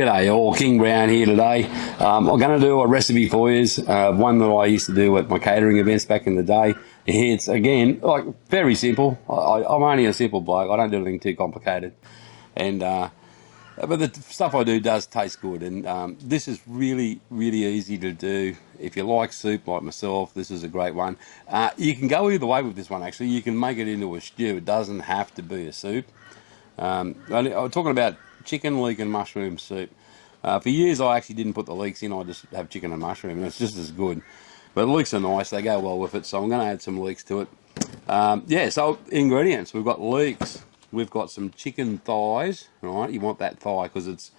G'day all, King Brown here today. I'm going to do a recipe for you, one that I used to do at my catering events back in the day. It's, again, like very simple. I'm only a simple bloke, I don't do anything too complicated. And but the stuff I do does taste good, and this is really, really easy to do. If you like soup like myself, this is a great one. You can go either way with this one actually. You can make it into a stew, it doesn't have to be a soup. I'm talking about chicken, leek and mushroom soup. For years I actually didn't put the leeks in, I just have chicken and mushroom and it's just as good. But leeks are nice, they go well with it, so I'm going to add some leeks to it. Yeah, so ingredients, we've got leeks, we've got some chicken thighs, right? You want that thigh because it's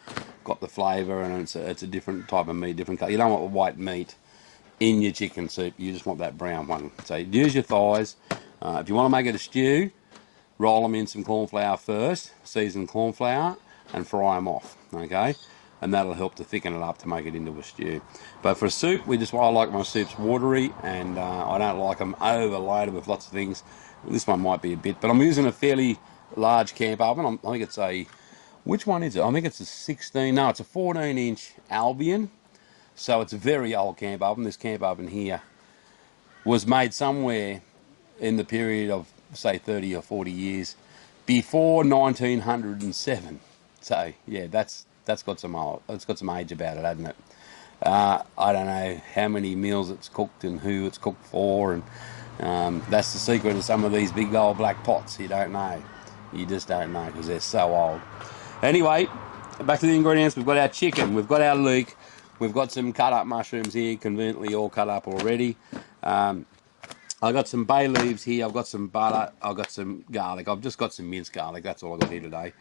got the flavour and it's a different type of meat, different colour. You don't want white meat in your chicken soup, you just want that brown one. So use your thighs. If you want to make it a stew, roll them in some corn flour first, seasoned corn flour, and fry them off, okay? And that'll help to thicken it up to make it into a stew. But for a soup, I like my soups watery, and I don't like them overloaded with lots of things. This one might be a bit, but I'm using a fairly large camp oven. I think it's a, which one is it? I think it's a 16, no, it's a 14-inch Albion. So it's a very old camp oven. This camp oven here was made somewhere in the period of, say, 30 or 40 years before 1907. So yeah, that's got some age about it, hasn't it? I don't know how many meals it's cooked and who it's cooked for, and that's the secret of some of these big old black pots. You don't know, you just don't know because they're so old. Anyway, back to the ingredients. We've got our chicken, we've got our leek, we've got some cut up mushrooms here, conveniently all cut up already. I've got some bay leaves here, I've got some butter, I've got some garlic. I've just got some minced garlic, that's all I've got here today.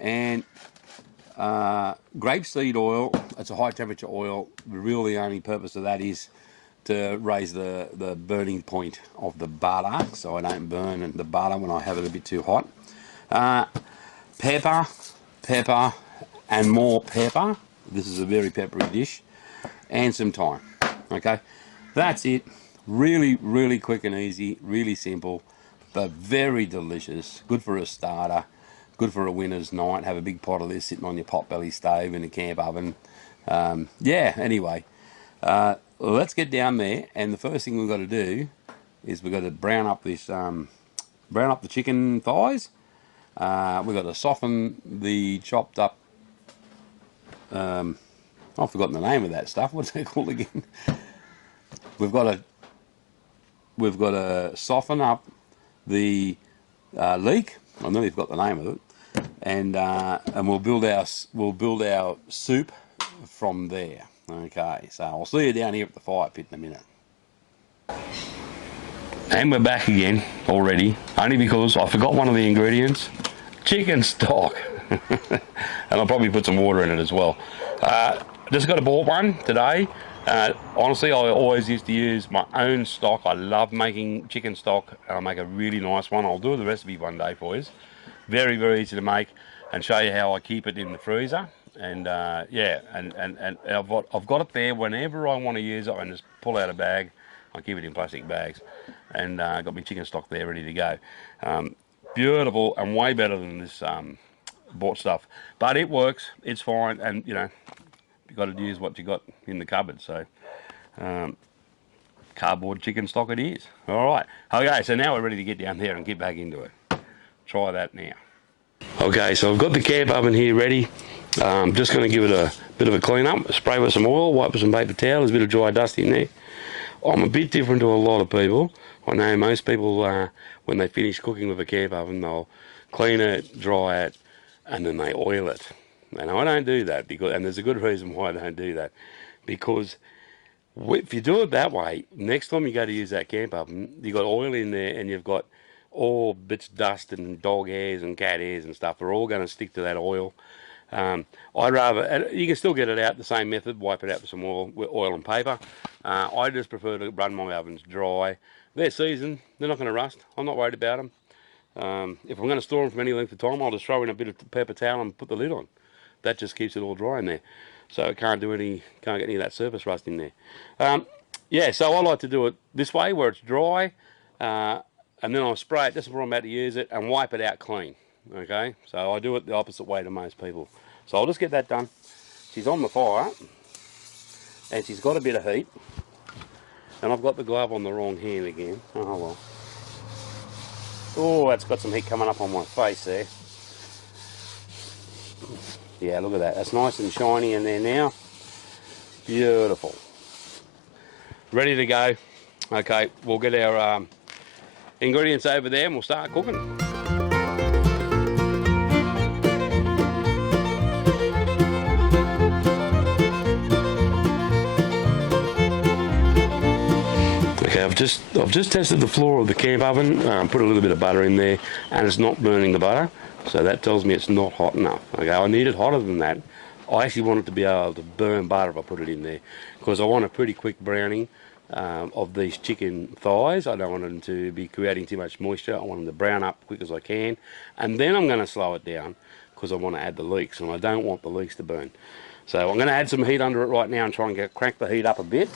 And grapeseed oil, it's a high temperature oil. Really the only purpose of that is to raise the burning point of the butter, so I don't burn the butter when I have it a bit too hot. Pepper, and more pepper. This is a very peppery dish. And some thyme, okay? That's it. Really, really quick and easy, really simple, but very delicious. Good for a starter, good for a winter's night. Have a big pot of this sitting on your potbelly stove in a camp oven. Yeah, anyway, let's get down there, and the first thing we've got to do is we've got to brown up this, brown up the chicken thighs. We've got to soften the chopped up, I've forgotten the name of that stuff, what's it called again? We've got to soften up the leek. I nearly forgot the name of it, and we'll build our soup from there. Okay, so I'll see you down here at the fire pit in a minute. And we're back again already, only because I forgot one of the ingredients: chicken stock. And I'll probably put some water in it as well. Just got bought one today. Honestly, I always used to use my own stock. I love making chicken stock. I'll make a really nice one. I'll do the recipe one day for you. Very, very easy to make, and show you how I keep it in the freezer. And yeah, and I've got it there whenever I want to use it. I just pull out a bag. I keep it in plastic bags, and got my chicken stock there ready to go. Beautiful, and way better than this bought stuff. But it works. It's fine, and you know, you've got to use what you got in the cupboard. So cardboard chicken stock it is. All right, okay, so now we're ready to get down there and get back into it. Try that now. Okay, so I've got the camp oven here ready. Just going to give it a bit of a clean up, spray with some oil, wipe with some paper towel. There's a bit of dry dust in there. I'm a bit different to a lot of people. I know most people, when they finish cooking with a camp oven, they'll clean it, dry it, and then they oil it. And I don't do that, and there's a good reason why I don't do that. Because if you do it that way, next time you go to use that camp oven, you've got oil in there, and you've got all bits of dust and dog hairs and cat hairs and stuff are all going to stick to that oil. I'd rather, and you can still get it out the same method, wipe it out with some oil and paper. I just prefer to run my ovens dry. They're seasoned, they're not going to rust. I'm not worried about them. If I'm going to store them for any length of time, I'll just throw in a bit of paper towel and put the lid on. That just keeps it all dry in there, so it can't get any of that surface rust in there. Yeah, so I like to do it this way, where it's dry, and then I'll spray it just before I'm about to use it and wipe it out clean. Okay, so I do it the opposite way to most people. So I'll just get that done. she's on the fire, and she's got a bit of heat. And I've got the glove on the wrong hand again. Oh well. Oh, that's got some heat coming up on my face there. Yeah, look at that. That's nice and shiny in there now. Beautiful. Ready to go. Okay, we'll get our ingredients over there and we'll start cooking. Okay, I've just tested the floor of the camp oven, put a little bit of butter in there, and it's not burning the butter, so that tells me it's not hot enough. Okay, I need it hotter than that. I actually want it to be able to burn butter if I put it in there, because I want a pretty quick browning of these chicken thighs. I don't want them to be creating too much moisture. I want them to brown up quick as I can, and then I'm going to slow it down because I want to add the leeks, and I don't want the leeks to burn. So I'm going to add some heat under it right now and try and crank the heat up a bit.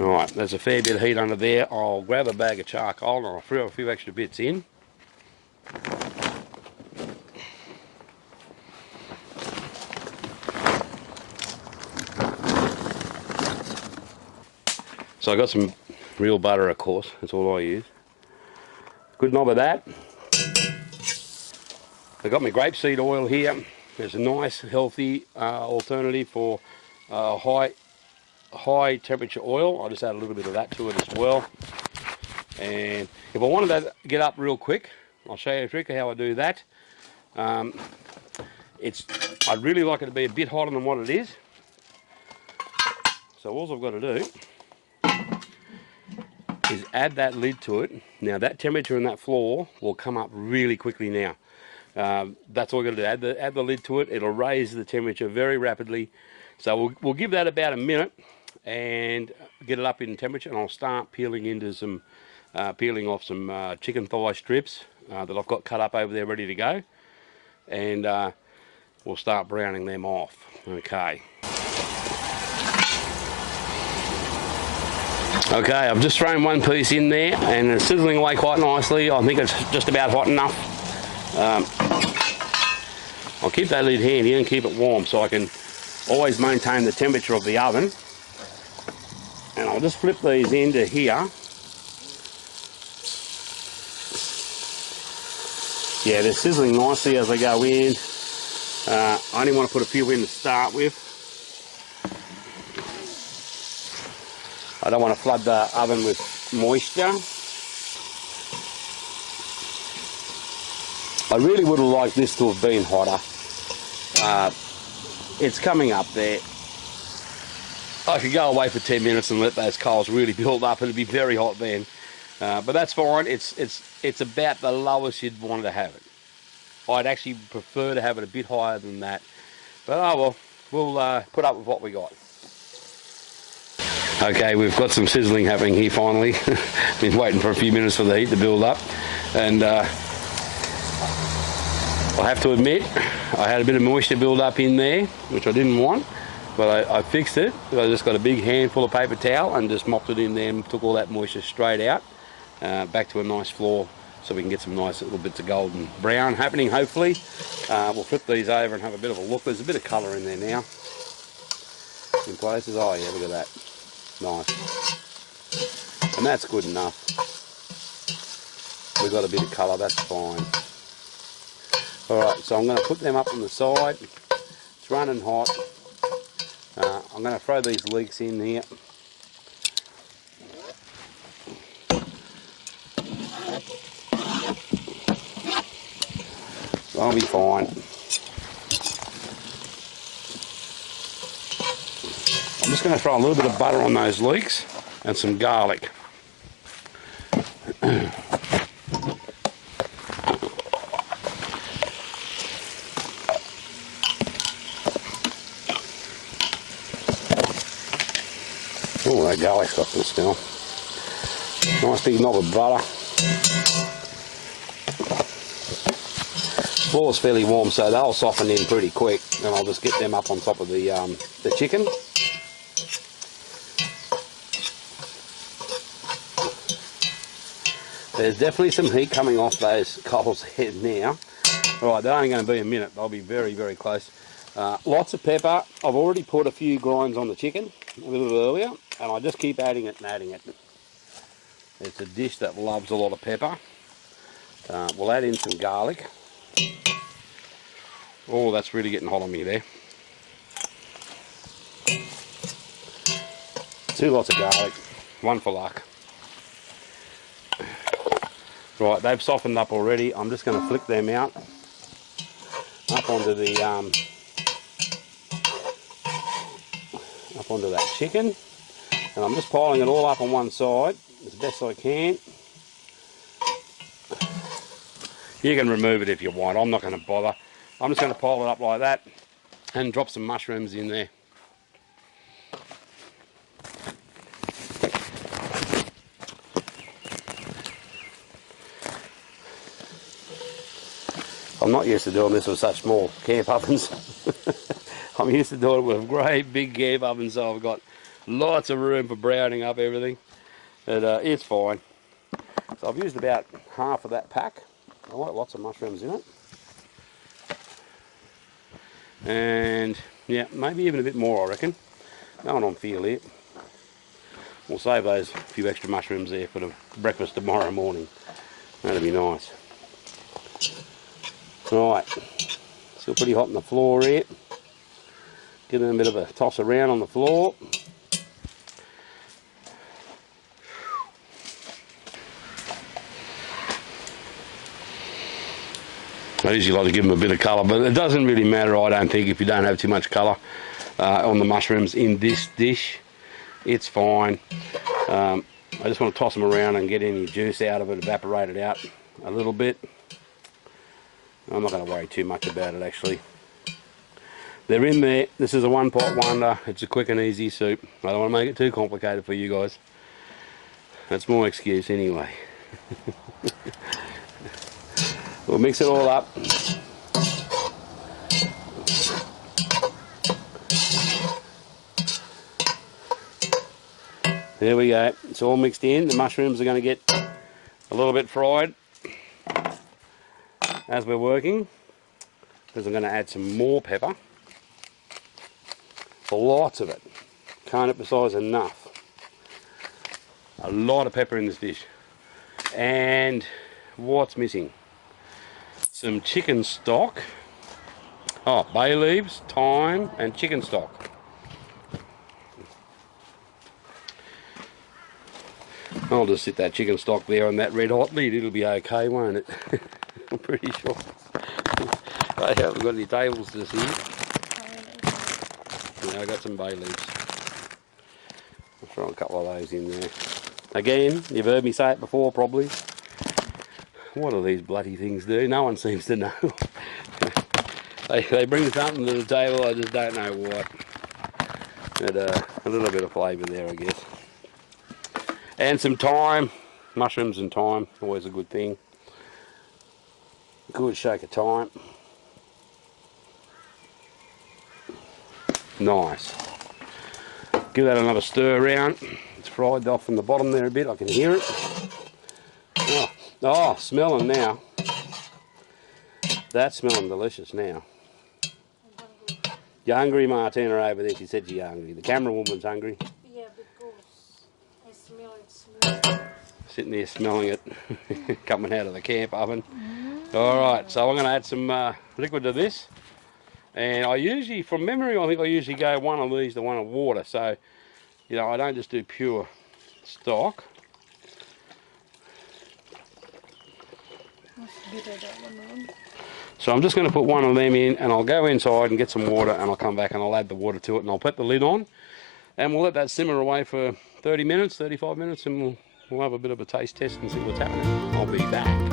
Alright, there's a fair bit of heat under there. I'll grab a bag of charcoal and I'll throw a few extra bits in. So I got some real butter, of course, that's all I use. Good knob of that. I've got my grapeseed oil here. It's a nice, healthy alternative for high temperature oil. I'll just add a little bit of that to it as well. And if I wanted to get up real quick, I'll show you a trick of how I do that. I'd really like it to be a bit hotter than what it is. So all I've got to do is add that lid to it. Now that temperature in that floor will come up really quickly now. That's all we've got to do. Add the lid to it. It'll raise the temperature very rapidly. So we'll give that about a minute and get it up in temperature, and I'll start peeling off some chicken thigh strips that I've got cut up over there ready to go, and we'll start browning them off. Okay. Okay, I've just thrown one piece in there and it's sizzling away quite nicely. I think it's just about hot enough. I'll keep that lid handy and keep it warm so I can always maintain the temperature of the oven. And I'll just flip these into here. Yeah, they're sizzling nicely as they go in. I only want to put a few in to start with. I don't want to flood the oven with moisture. I really would have liked this to have been hotter. It's coming up there. I could go away for 10 minutes and let those coals really build up. It'd be very hot then. But that's fine. It's about the lowest you'd want to have it. I'd actually prefer to have it a bit higher than that. But oh well, we'll put up with what we got. Okay, we've got some sizzling happening here finally. Been waiting for a few minutes for the heat to build up. And I have to admit, I had a bit of moisture build up in there, which I didn't want. But I fixed it. I just got a big handful of paper towel and just mopped it in there and took all that moisture straight out. Back to a nice floor so we can get some nice little bits of golden brown happening, hopefully. We'll flip these over and have a bit of a look. There's a bit of colour in there now. In places. Oh yeah, look at that. Nice. And that's good enough. We've got a bit of colour, that's fine. Alright, so I'm going to put them up on the side. It's running hot. I'm going to throw these leeks in here. I'll be fine. I'm just going to throw a little bit of butter on those leeks and some garlic. Oh, that garlic's got some smell. Nice big knob of butter. The floor's fairly warm, so they'll soften in pretty quick, and I'll just get them up on top of the chicken. There's definitely some heat coming off those coals here now. All right, they're only going to be a minute. They'll be very, very close. Lots of pepper. I've already put a few grinds on the chicken a little bit earlier, and I just keep adding it and adding it. It's a dish that loves a lot of pepper. We'll add in some garlic. Oh, that's really getting hot on me there. 2 lots of garlic, 1 for luck. Right, they've softened up already. I'm just going to flick them out up onto the up onto that chicken, and I'm just piling it all up on one side as best I can. You can remove it if you want. I'm not going to bother. I'm just going to pile it up like that and drop some mushrooms in there. I'm not used to doing this with such small camp ovens. I'm used to doing it with great big camp ovens, so I've got lots of room for browning up everything. And it's fine. So I've used about half of that pack. I like lots of mushrooms in it. And yeah, maybe even a bit more, I reckon. Going on feel here. We'll save those few extra mushrooms there for the breakfast tomorrow morning. That'll be nice. Right, still pretty hot on the floor here. Give them a bit of a toss around on the floor. I usually like to give them a bit of colour, but it doesn't really matter, I don't think, if you don't have too much colour on the mushrooms in this dish. It's fine. I just want to toss them around and get any juice out of it, evaporate it out a little bit. I'm not going to worry too much about it, actually. They're in there. This is a one-pot wonder. It's a quick and easy soup. I don't want to make it too complicated for you guys. That's my excuse anyway. We'll mix it all up. There we go. It's all mixed in. The mushrooms are going to get a little bit fried as we're working, because I'm going to add some more pepper. Lots of it. Can't emphasise enough. A lot of pepper in this dish. And what's missing? Some chicken stock. Oh, bay leaves, thyme, and chicken stock. I'll just sit that chicken stock there on that red hot lid. It'll be okay, won't it? I'm pretty sure. I haven't got any tables to see. Yeah, I got some bay leaves. I'll throw a couple of those in there. Again, you've heard me say it before probably. What do these bloody things do? No one seems to know. they bring something to the table, I just don't know what. But a little bit of flavour there, I guess. And some thyme. Mushrooms and thyme, always a good thing. Good shake of thyme. Nice. Give that another stir around. It's fried off from the bottom there a bit, I can hear it. Oh, smelling now. That's smelling delicious now. You're hungry, Martina, over there? She said you're hungry. The camera woman's hungry. Yeah, because I smell it. Sitting there smelling it coming out of the camp oven. Alright, so I'm going to add some liquid to this. And I usually, from memory, I think I usually go one of these to one of water. So, you know, I don't just do pure stock. So I'm just going to put one of them in, and I'll go inside and get some water, and I'll come back and I'll add the water to it, and I'll put the lid on, and we'll let that simmer away for 30 minutes, 35 minutes, and we'll have a bit of a taste test and see what's happening. I'll be back.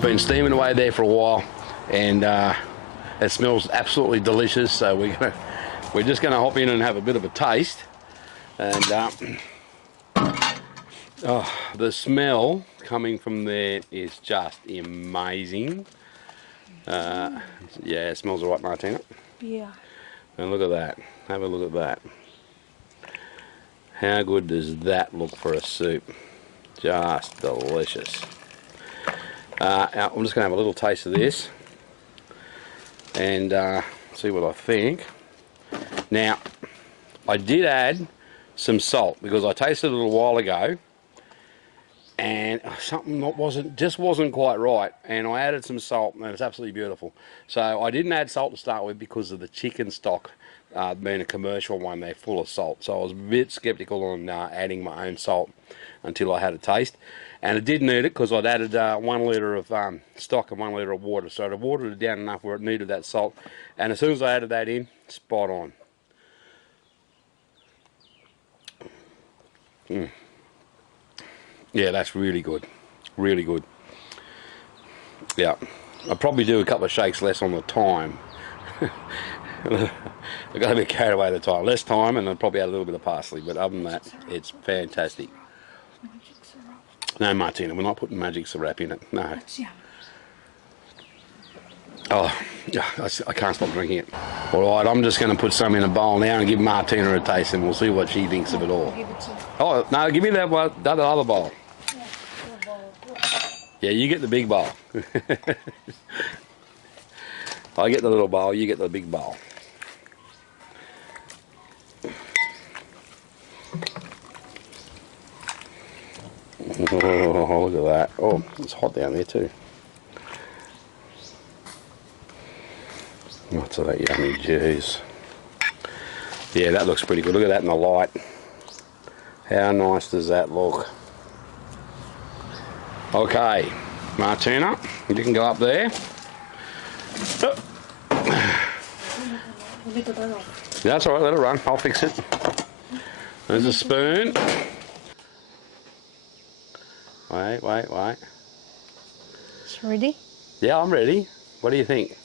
Been steaming away there for a while. and it smells absolutely delicious. So we're just gonna hop in and have a bit of a taste. And oh, the smell coming from there is just amazing. Yeah, it smells alright, Martina. Yeah. And look at that. Have a look at that. How good does that look for a soup? Just delicious. I'm just going to have a little taste of this and see what I think. Now, I did add some salt because I tasted it a little while ago and something that wasn't quite right, and I added some salt and it's absolutely beautiful. So I didn't add salt to start with because of the chicken stock being a commercial one. They're full of salt, so I was a bit skeptical on adding my own salt until I had a taste. And it did need it because I'd added 1 litre of stock and 1 litre of water, so I watered it down enough where it needed that salt, and as soon as I added that in, spot on. Yeah, that's really good. Really good. Yeah. I'll probably do a couple of shakes less on the time. I got a bit carried away at the time. Less time, and I'll probably add a little bit of parsley, but other than that, it's fantastic. No, Martina, we're not putting magic syrup in it. No. Oh, I can't stop drinking it. All right, I'm just going to put some in a bowl now and give Martina a taste, and we'll see what she thinks of it all. Oh, no, give me that one, that other bowl. Yeah, you get the big bowl. I get the little bowl, you get the big bowl. Oh, look at that. Oh, it's hot down there too. What's that yummy juice? Yeah, that looks pretty good. Look at that in the light. How nice does that look? Okay, Martina, you can go up there. That's all right, let it run. I'll fix it. There's a spoon. Wait. It's ready? Yeah, I'm ready. What do you think?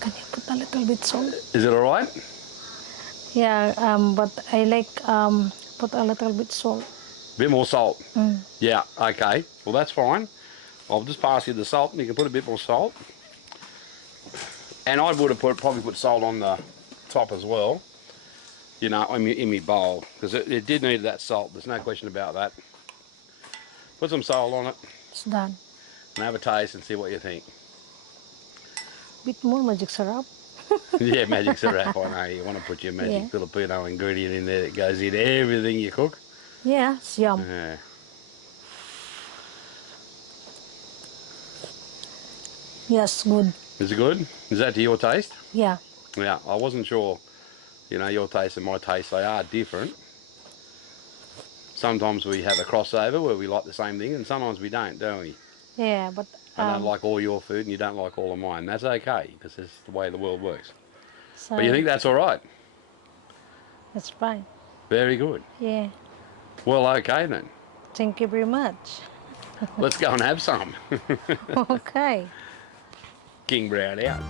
Can you put a little bit salt? Is it all right? Yeah, but I like put a little bit salt. Bit more salt. Yeah, okay. Well, that's fine. I'll just pass you the salt, and you can put a bit more salt. And I would have probably put salt on the top as well, you know, in my bowl, because it did need that salt. There's no question about that. Put some salt on it. It's done. And have a taste and see what you think. Bit more magic syrup. Yeah, magic syrup. I know you want to put your magic Filipino ingredient in there that goes in everything you cook. Yeah, it's yum. Yeah. Yes, good. Is it good? Is that to your taste? Yeah. Yeah, I wasn't sure. You know, your taste and my taste, they are different. Sometimes we have a crossover where we like the same thing, and sometimes we don't we? Yeah, but I don't like all your food and you don't like all of mine. That's okay, because it's the way the world works. so But you think that's all right? it's fine. Very good. Yeah. Well, okay then. Thank you very much. Let's go and have some. Okay. King Brown out.